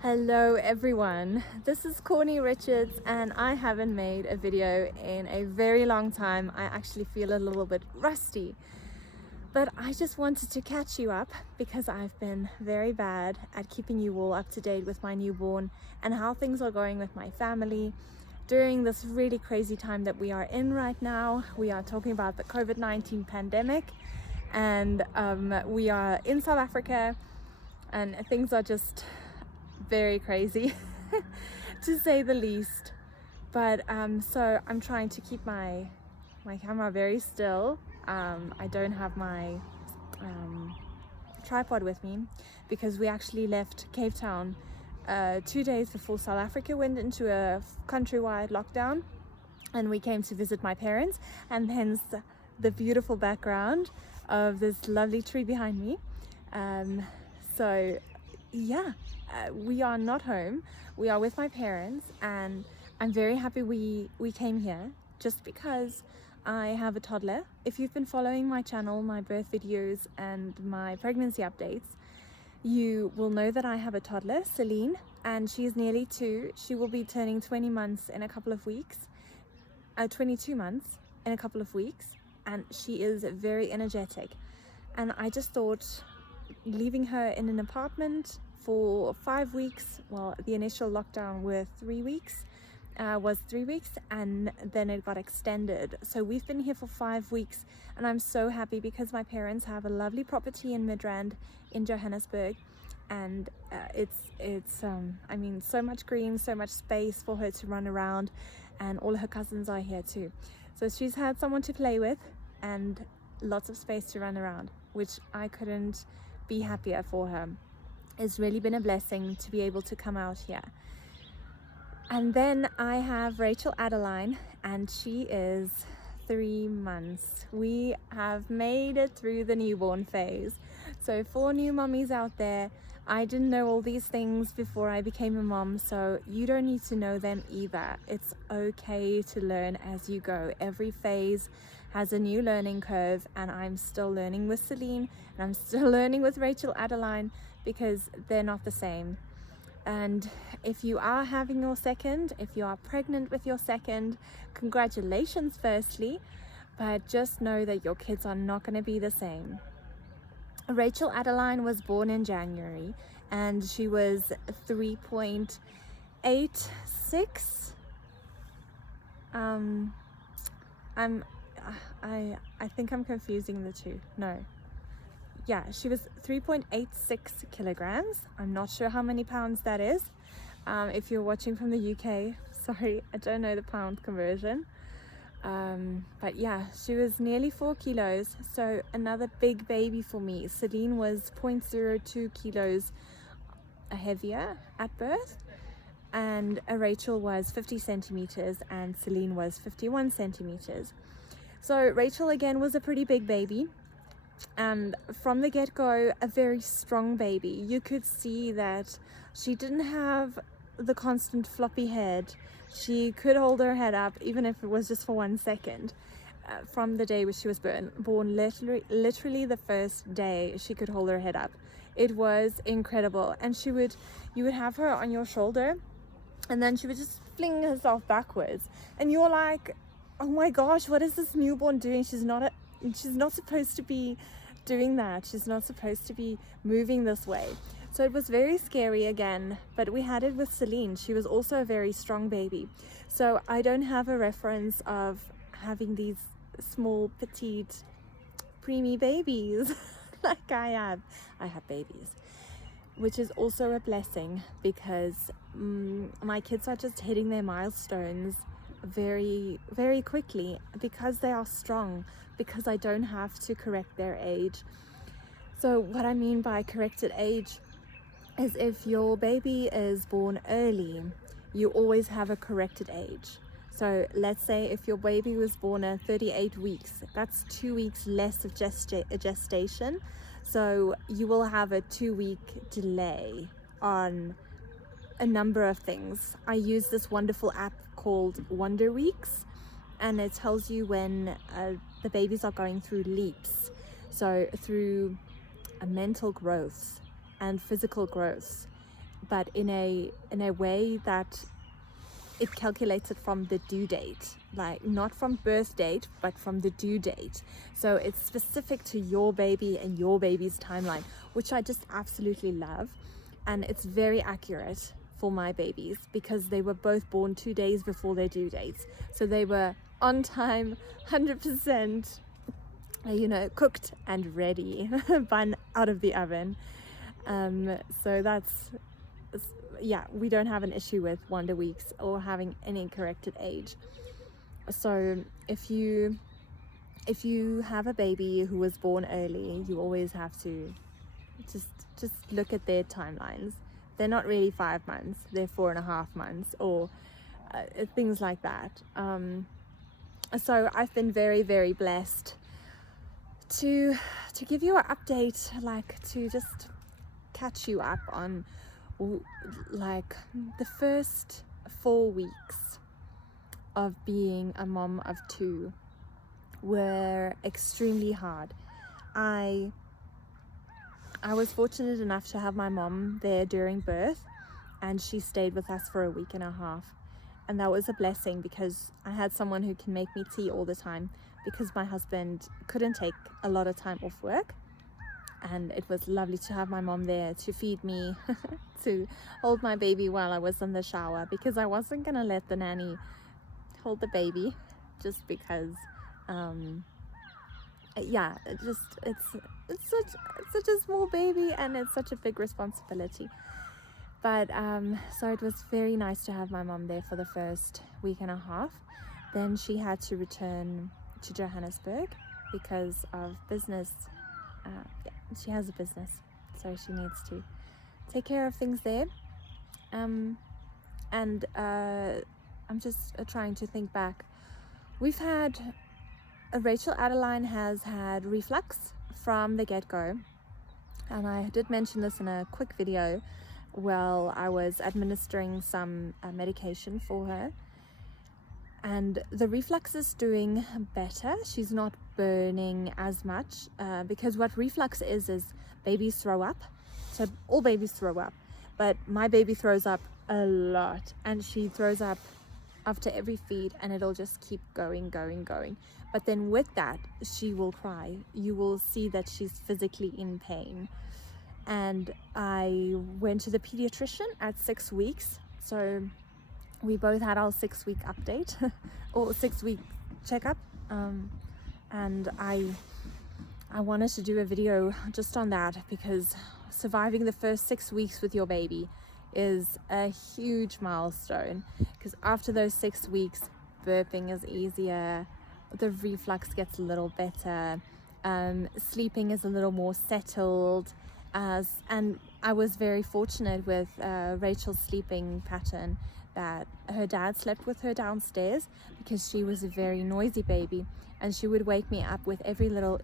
Hello everyone, this is Corni Richards and I haven't made a video in a very long time. I actually feel a little bit rusty, but I just wanted to catch you up because I've been very bad at keeping you all up to date with my newborn and how things are going with my family during this really crazy time that we are in right now. We are talking about the COVID-19 pandemic and we are in South Africa and things are just very crazy to say the least. But so I'm trying to keep my camera very still. I don't have my tripod with me because we actually left Cape Town 2 days before South Africa went into a countrywide lockdown, and we came to visit my parents, and hence the beautiful background of this lovely tree behind me. So yeah, we are not home. We are with my parents, and I'm very happy we came here just because I have a toddler. If you've been following my channel, my birth videos and my pregnancy updates, you will know that I have a toddler, Celine, and she is nearly 2. She will be turning 20 months in a couple of weeks, 22 months in a couple of weeks, and she is very energetic. And I just thought leaving her in an apartment for 5 weeks, well, the initial lockdown were 3 weeks, was 3 weeks, and then it got extended. So we've been here for 5 weeks, and I'm so happy because my parents have a lovely property in Midrand in Johannesburg, and I mean, so much green, so much space for her to run around, and all her cousins are here too. So she's had someone to play with and lots of space to run around, which I couldn't be happier for her. It's really been a blessing to be able to come out here. And then I have Rachel Adeline, and she is 3 months. We have made it through the newborn phase. So for new mummies out there, I didn't know all these things before I became a mom, so you don't need to know them either. It's okay to learn as you go. Every phase has a new learning curve, and I'm still learning with Celine, and I'm still learning with Rachel Adeline because they're not the same. And if you are having your second, if you are pregnant with your second, congratulations firstly, but just know that your kids are not going to be the same. Rachel Adeline was born in January, and she was 3.86. I think I'm confusing the two. No. Yeah, she was 3.86 kilograms. I'm not sure how many pounds that is. If you're watching from the UK, sorry, I don't know the pound conversion. But yeah, she was nearly 4 kilos, so another big baby for me. Celine was 0.02 kilos heavier at birth, and Rachel was 50 centimeters and Celine was 51 centimeters. So Rachel again was a pretty big baby, and from the get-go a very strong baby. You could see that she didn't have the constant floppy head. She could hold her head up even if it was just for 1 second. From the day when she was born, literally the first day she could hold her head up. It was incredible. And you would have her on your shoulder, and then she would just fling herself backwards, and you're like, oh my gosh, what is this newborn doing? She's not supposed to be doing that. She's not supposed to be moving this way. So it was very scary again, but we had it with Celine. She was also a very strong baby. So I don't have a reference of having these small, petite, preemie babies like I have. I have babies, which is also a blessing because my kids are just hitting their milestones very, very quickly because they are strong, because I don't have to correct their age. So what I mean by corrected age is if your baby is born early, you always have a corrected age. So let's say if your baby was born at 38 weeks, that's 2 weeks less of gestation. So you will have a 2-week delay on a number of things. I use this wonderful app called Wonder Weeks, and it tells you when the babies are going through leaps. So through mental growth and physical growth but in a way that it calculates it from the due date, like not from birth date, but from the due date. So it's specific to your baby and your baby's timeline, which I just absolutely love. And it's very accurate for my babies because they were both born 2 days before their due dates. So they were on time, 100%, cooked and ready, bun out of the oven. So yeah, we don't have an issue with wonder weeks or having an incorrected age. So if you have a baby who was born early, you always have to just look at their timelines. They're not really 5 months, they're 4.5 months, or things like that. So I've been very, very blessed to give you an update, like to just catch you up on like the first 4 weeks of being a mom of 2 were extremely hard. I was fortunate enough to have my mom there during birth, and she stayed with us for a week and a half, and that was a blessing because I had someone who can make me tea all the time because my husband couldn't take a lot of time off work. And it was lovely to have my mom there to feed me, to hold my baby while I was in the shower, because I wasn't gonna let the nanny hold the baby just because yeah, it's such a small baby and it's such a big responsibility. But so it was very nice to have my mom there for the first week and a half. Then she had to return to Johannesburg because of business. She has a business, so she needs to take care of things there. And I'm just trying to think back. We've had Rachel Adeline has had reflux from the get-go, and I did mention this in a quick video while I was administering some medication for her, and the reflux is doing better. She's not burning as much because what reflux is babies throw up. So all babies throw up, but my baby throws up a lot, and she throws up after every feed, and it'll just keep going. But then with that, she will cry. You will see that she's physically in pain. And I went to the pediatrician at 6 weeks, so we both had our 6-week update or 6-week checkup, and I wanted to do a video just on that because surviving the first 6 weeks with your baby is a huge milestone, because after those 6 weeks, burping is easier, the reflux gets a little better, sleeping is a little more settled, and I was very fortunate with Rachel's sleeping pattern that her dad slept with her downstairs because she was a very noisy baby, and she would wake me up with every little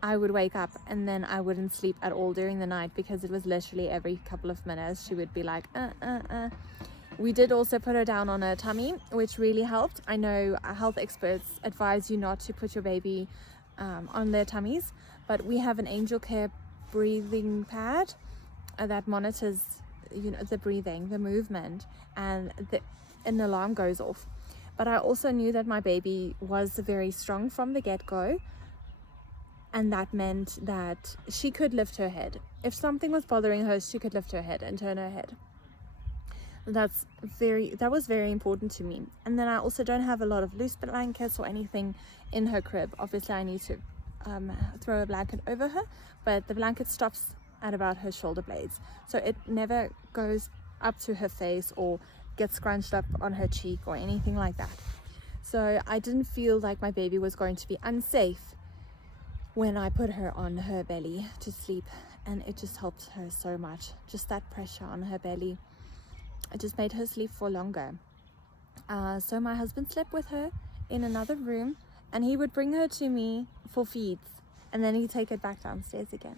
I would wake up, and then I wouldn't sleep at all during the night because it was literally every couple of minutes she would be like We did also put her down on her tummy, which really helped. I know health experts advise you not to put your baby on their tummies, but we have an Angel Care breathing pad that monitors the breathing, the movement, and an alarm goes off. But I also knew that my baby was very strong from the get-go, and that meant that she could lift her head. If something was bothering her, she could lift her head and turn her head. That was very important to me. And then I also don't have a lot of loose blankets or anything in her crib. Obviously I need to throw a blanket over her, but the blanket stops at about her shoulder blades, so it never goes up to her face or gets scrunched up on her cheek or anything like that. So I didn't feel like my baby was going to be unsafe when I put her on her belly to sleep, and it just helped her so much. Just that pressure on her belly, it just made her sleep for longer. So my husband slept with her in another room, and he would bring her to me for feeds, and then he'd take her back downstairs again.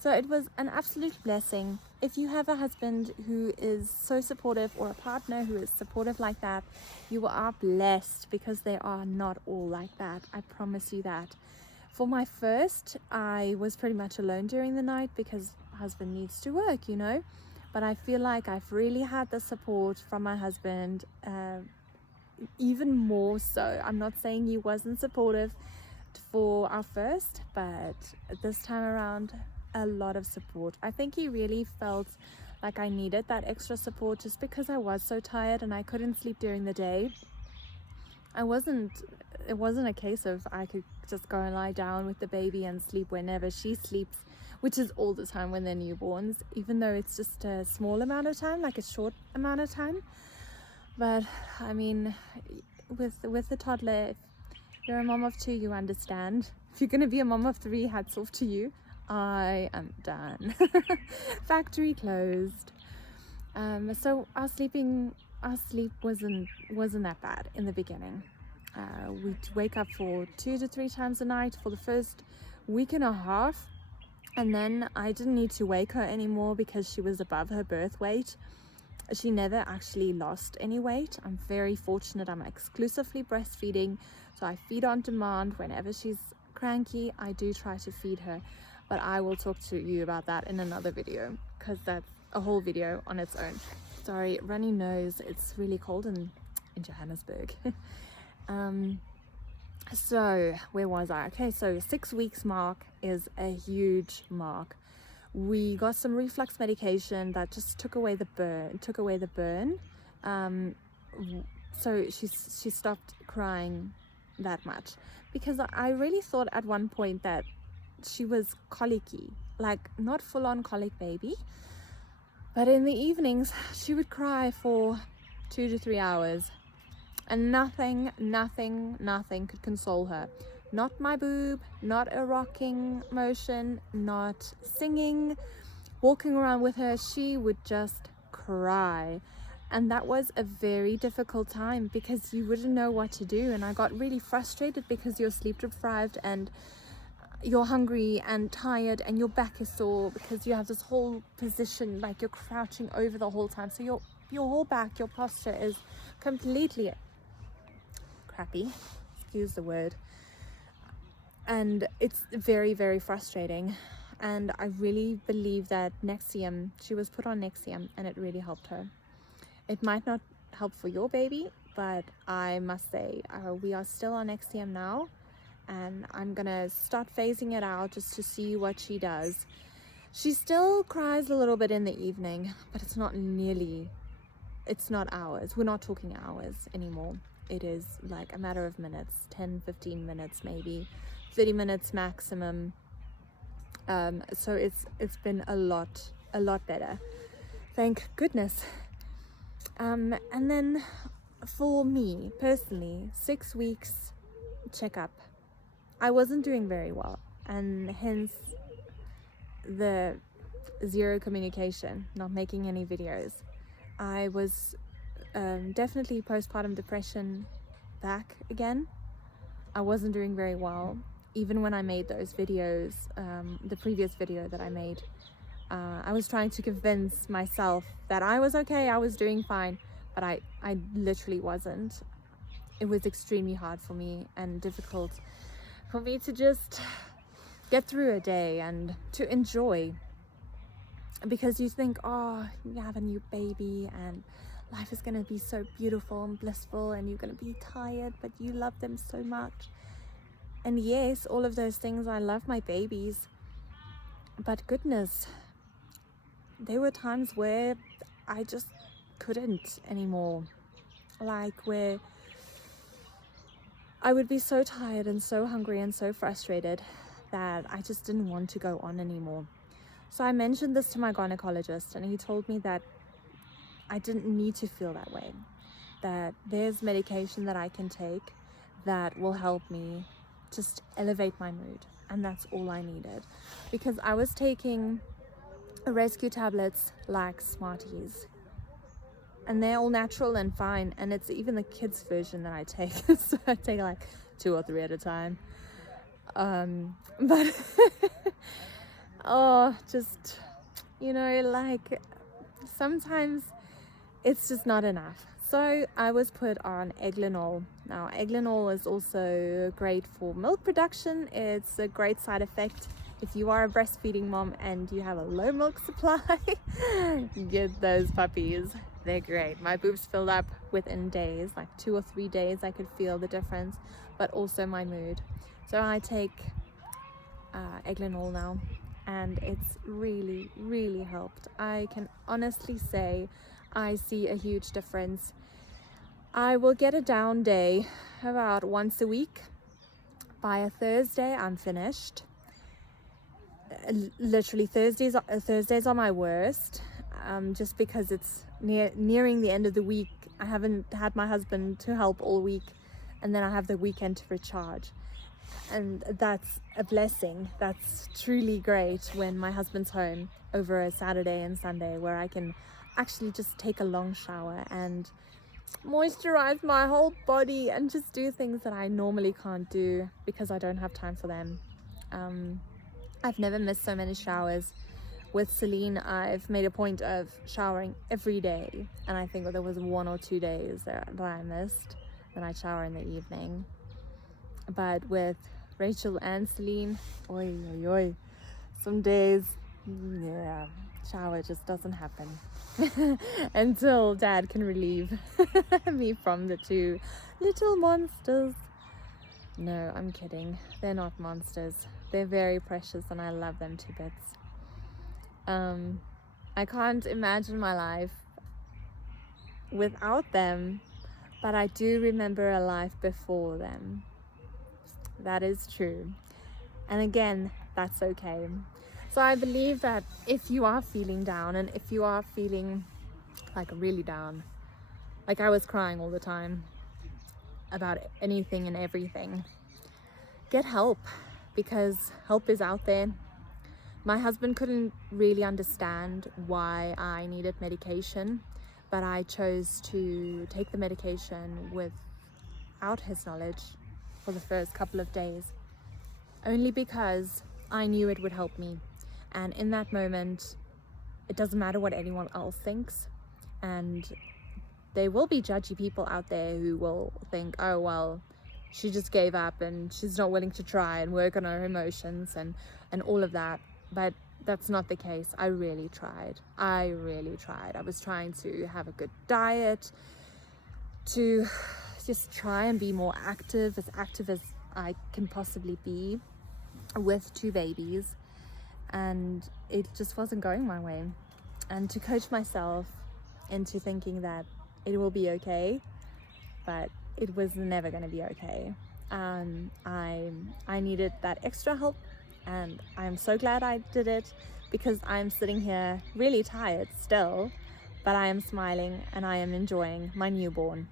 So it was an absolute blessing. If you have a husband who is so supportive, or a partner who is supportive like that, you are blessed, because they are not all like that. I promise you that. For my first, I was pretty much alone during the night because husband needs to work, but I feel like I've really had the support from my husband, even more so. I'm not saying he wasn't supportive for our first, but this time around, a lot of support. I think he really felt like I needed that extra support just because I was so tired and I couldn't sleep during the day. It wasn't a case of I could just go and lie down with the baby and sleep whenever she sleeps, which is all the time when they're newborns, even though it's just a small amount of time, like a short amount of time. But I mean, with the toddler, if you're a mom of 2, you understand. If you're going to be a mom of 3, hats off to you. I am done. Factory closed. So our sleep wasn't that bad in the beginning. We'd wake up for 2 to 3 times a night for the first week and a half, and then I didn't need to wake her anymore because she was above her birth weight. She never actually lost any weight. I'm very fortunate. I'm exclusively breastfeeding, so I feed on demand. Whenever she's cranky, I do try to feed her, but I will talk to you about that in another video because that's a whole video on its own. Sorry, runny nose. It's really cold in Johannesburg. So where was I? Okay, so 6 weeks mark is a huge mark. We got some reflux medication that just took away the burn. So she stopped crying that much, because I really thought at one point that she was colicky, like not full-on colic baby, but in the evenings she would cry for 2 to 3 hours, and nothing could console her. Not my boob, not a rocking motion, not singing, walking around with her. She would just cry. And that was a very difficult time because you wouldn't know what to do. And I got really frustrated because you're sleep deprived and you're hungry and tired and your back is sore because you have this whole position, like you're crouching over the whole time. So your whole back, your posture is completely crappy, excuse the word. And it's very, very frustrating. And I really believe that Nexium, she was put on Nexium and it really helped her. It might not help for your baby, but I must say we are still on Nexium now, and I'm gonna start phasing it out just to see what she does. She still cries a little bit in the evening, but it's not hours. We're not talking hours anymore. It is like a matter of minutes, 10-15 minutes maybe, 30 minutes maximum. So it's been a lot better, thank goodness. And then for me personally, 6 weeks checkup, I wasn't doing very well, and hence the zero communication, not making any videos. I was definitely postpartum depression back again. I wasn't doing very well. Even when I made those videos, the previous video that I made, I was trying to convince myself that I was okay, I was doing fine, but I literally wasn't. It was extremely hard for me and difficult for me to just get through a day and to enjoy, because you think, oh, you have a new baby and life is going to be so beautiful and blissful and you're going to be tired, but you love them so much. And yes, all of those things, I love my babies, but goodness, there were times where I just couldn't anymore, like where I would be so tired and so hungry and so frustrated that I just didn't want to go on anymore. So I mentioned this to my gynecologist, and he told me that I didn't need to feel that way, that there's medication that I can take that will help me just elevate my mood, and that's all I needed, because I was taking rescue tablets like Smarties, and they're all natural and fine, and it's even the kids version that I take. So I take like 2 or 3 at a time, but oh, just, you know, like sometimes it's just not enough. So I was put on Eglinol. Now Eglinol is also great for milk production. It's a great side effect if you are a breastfeeding mom and you have a low milk supply, get those puppies. They're great. My boobs filled up within days, like 2 or 3 days. I could feel the difference, but also my mood. So I take Eglinol now, and it's really, really helped. I can honestly say I see a huge difference. I will get a down day about once a week. By a Thursday, I'm finished. Literally Thursdays are my worst, just because it's nearing the end of the week. I haven't had my husband to help all week, and then I have the weekend to recharge, and that's a blessing. That's truly great when my husband's home over a Saturday and Sunday, where I can actually just take a long shower and moisturize my whole body and just do things that I normally can't do because I don't have time for them. I've never missed so many showers. With Celine, I've made a point of showering every day, and I think there was 1 or 2 days that I missed, then I shower in the evening. But with Rachel and Celine, oi, oi, oi, some days, yeah, shower just doesn't happen until Dad can relieve me from the 2 little monsters. No, I'm kidding. They're not monsters. They're very precious, and I love them to bits. I can't imagine my life without them, but I do remember a life before them. That is true. And again, that's okay. So I believe that if you are feeling down, and if you are feeling like really down, like I was crying all the time about anything and everything, get help, because help is out there. My husband couldn't really understand why I needed medication, but I chose to take the medication without his knowledge for the first couple of days, only because I knew it would help me. And in that moment, it doesn't matter what anyone else thinks, and there will be judgy people out there who will think, oh well, she just gave up and she's not willing to try and work on her emotions and all of that. But that's not the case. I really tried. I was trying to have a good diet, to just try and be more active as I can possibly be with 2 babies, and it just wasn't going my way. And to coach myself into thinking that it will be okay, but it was never going to be okay. I needed that extra help, and I'm so glad I did it, because I'm sitting here really tired still, but I am smiling and I am enjoying my newborn,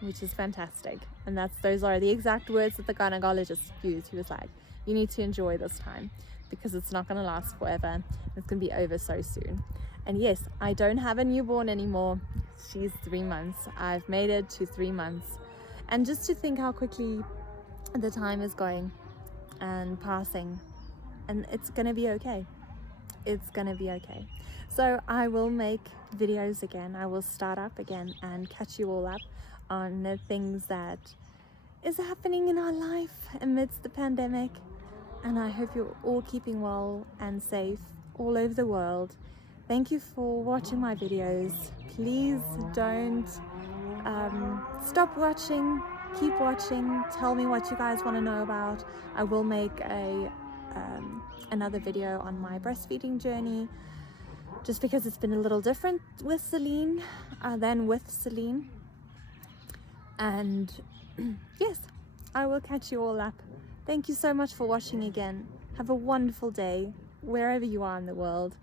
which is fantastic. And those are the exact words that the gynecologist used. He was like, you need to enjoy this time, because it's not going to last forever. It's going to be over so soon. And yes, I don't have a newborn anymore. She's 3 months. I've made it to 3 months. And just to think how quickly the time is going and passing, and it's going to be okay. It's going to be okay. So I will make videos again. I will start up again and catch you all up on the things that is happening in our life amidst the pandemic. And I hope you're all keeping well and safe all over the world. Thank you for watching my videos. Please don't stop watching. Keep watching. Tell me what you guys want to know about. I will make another video on my breastfeeding journey, just because it's been a little different with Celine than with Celine. And yes, I will catch you all up. Thank you so much for watching again. Have a wonderful day wherever you are in the world.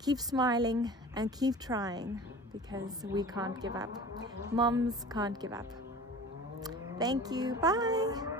Keep smiling and keep trying, because we can't give up. Moms can't give up. Thank you. Bye.